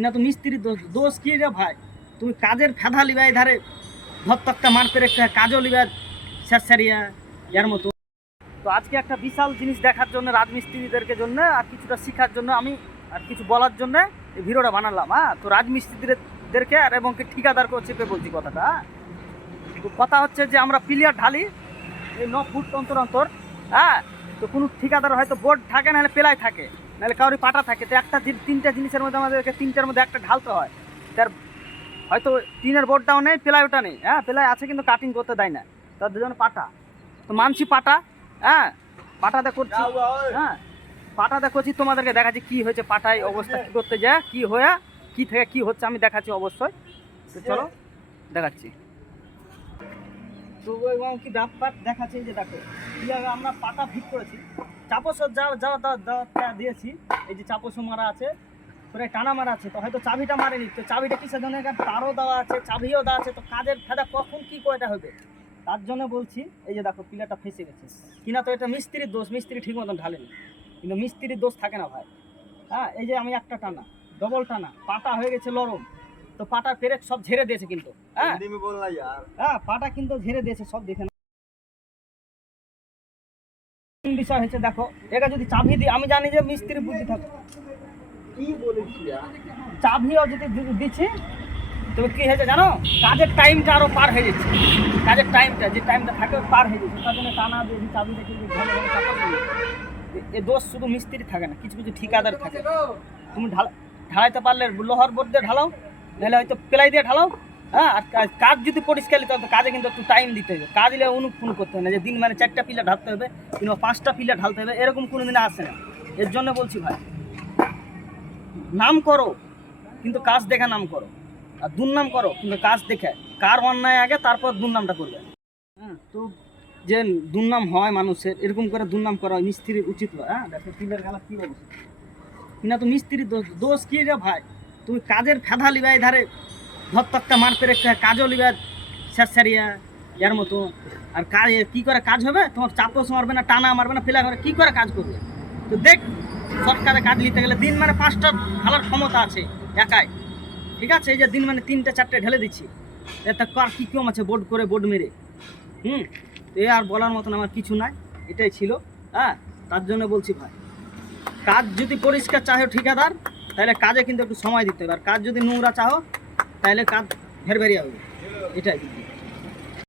কিনা তো মিস্ত্রির দোষ। দোষ কি রে ভাই? তুমি কাজের ফেদা লিবা ধারে ধরতকটা মারতে রেখে কাজও লিবা শেষ সারিয়া এর মতো। তো আজকে একটা বিশাল জিনিস দেখার জন্য রাজমিস্ত্রিদেরকে জন্য আর কিছুটা শেখার জন্য আমি আর কিছু বলার জন্য এই ভিডিওটা বানালাম। হ্যাঁ, তো রাজমিস্ত্রিদেরকে আর এবং ঠিকাদারকেও চেপে বলছি কথাটা। তো কথা হচ্ছে যে আমরা পিলিয়ার ঢালি এই 9 ফুট অন্তর অন্তর। হ্যাঁ, তো কোনো ঠিকাদার হয়তো বোর্ড থাকে, নাহলে পেলাই থাকে, নাহলে কাউরি পাটা থাকে। তো একটা তিনটা জিনিসের মধ্যে আমাদেরকে তিনটার মধ্যে একটা ঢালতে হয়। তার হয়তো টিনের বোর্ডটাও নেই, পেলাই ওটা নেই। হ্যাঁ, পেলাই আছে কিন্তু কাটিং করতে দেয় না, তার দুজন পাটা। তো মানছি পাটা। হ্যাঁ, পাটাতে করছি। হ্যাঁ, পাটাতে করছি, তোমাদেরকে দেখাচ্ছি কি হয়েছে পাটায় অবস্থা কী করতে যায়, কি হয়ে কি থেকে কি হচ্ছে আমি দেখাচ্ছি অবশ্যই। তো চলো দেখাচ্ছি। তো এবং কি ব্যাপার দেখাচ্ছি, যে দেখো কীভাবে আমরা পাটা ফিট করেছি। চাপসও দিয়েছি, এই যে চাপসও মারা আছে, প্রায় টানা মারা আছে। তো হয়তো চাবিটা মারেনি, তো চাবিটা কিসের জন্য, তারও দেওয়া আছে, চাবিও দেওয়া আছে। তো কাজের ফেদা কখন কি কয়টা হবে, তার জন্য বলছি। এই যে দেখো পিলারটা ফেসে গেছে কিনা, তো এটা মিস্ত্রির দোষ। মিস্ত্রি ঠিক মতন ঢালেনি, কিন্তু মিস্ত্রির দোষ থাকে না ভাই। হ্যাঁ, এই যে আমি একটা টানা, ডবল টানা, পাটা হয়ে গেছে নরম। তো পাটার পেরেক সব ঝেড়ে দিয়েছে কিন্তু। হ্যাঁ হ্যাঁ, পাটা কিন্তু ঝেড়ে দিয়েছে সব, দেখে বিষয় হয়েছে। দেখো এটা যদি চাবি দিই, আমি জানি যে মিস্ত্রি বুদ্ধি থাকে, কি বলেছি চাবিও যদি দিচ্ছি, তবে কি হয়েছে জানো, কাজের টাইমটা আরো পার হয়ে যাচ্ছে। কাজের টাইমটা যে টাইমটা থাকে পার হয়ে যাচ্ছে, তার জন্য টানা দিয়ে চাবি দেখে এ দোষ শুধু মিস্ত্রি থাকে না, কিছু কিছু ঠিকাদার থাকে। তুমি ঢালাইতে পারলে লোহার বোর্ড দিয়ে ঢালাও, নাহলে হয়তো প্লাই দিয়ে ঢালাও। হ্যাঁ, আর কাজ যদি পরিষ্কার নিতে হবে, কাজে কিন্তু একটু টাইম দিতে হবে। কাজ দিলে অনুক্ষণ করতে হবে না, যে দিন মানে 4টা পিলার ঢালতে হবে কিংবা 5টা পিলার ঢালতে হবে, এরকম কোনো দিনে আসে না। এর জন্য বলছি ভাই, নাম করো কিন্তু কাজ দেখে নাম করো, আর দুর্নাম করো কিন্তু কাজ দেখে। কার অন্যায় আগে, তারপর দুর্নামটা করবে। হ্যাঁ, তো যে দুর্নাম হয় মানুষের, এরকম করে দুর্নাম করা মিস্ত্রির উচিত নয়। হ্যাঁ, দেখো পিলার গালা কী অবস্থা, কিনা তো মিস্ত্রির দোষ। দোষ কি রে ভাই? তুমি কাজের ফেদা লিবা ধারে ধরতকটা মারতে রেখে কাজও লিবা শেষ সারিয়া এর মতো। আর কাজ কী করে কাজ হবে? তোমার চাপস মারবে না, টানা মারবে না, ফেলা করে কী করে কাজ করবে? তো দেখ, সরকারে কাজ নিতে গেলে দিন মানে 5টা ঢালার ক্ষমতা আছে একাই। ঠিক আছে, এই যে দিন মানে 3টে 4টে ঢেলে দিচ্ছি, এতে কার কী কম আছে বোর্ড করে বোর্ড মেরে। এ আর বলার মতন আমার কিছু নাই, এটাই ছিল। হ্যাঁ, তার জন্য বলছি ভাই, কাজ যদি পরিষ্কার চাহে ঠিকাদার, তাহলে কাজে কিন্তু একটু সময় দিতে হবে। আর কাজ যদি নোংরা চাহো, তাহলে কাজ ভেরভেরিয়া হবে। এটাই।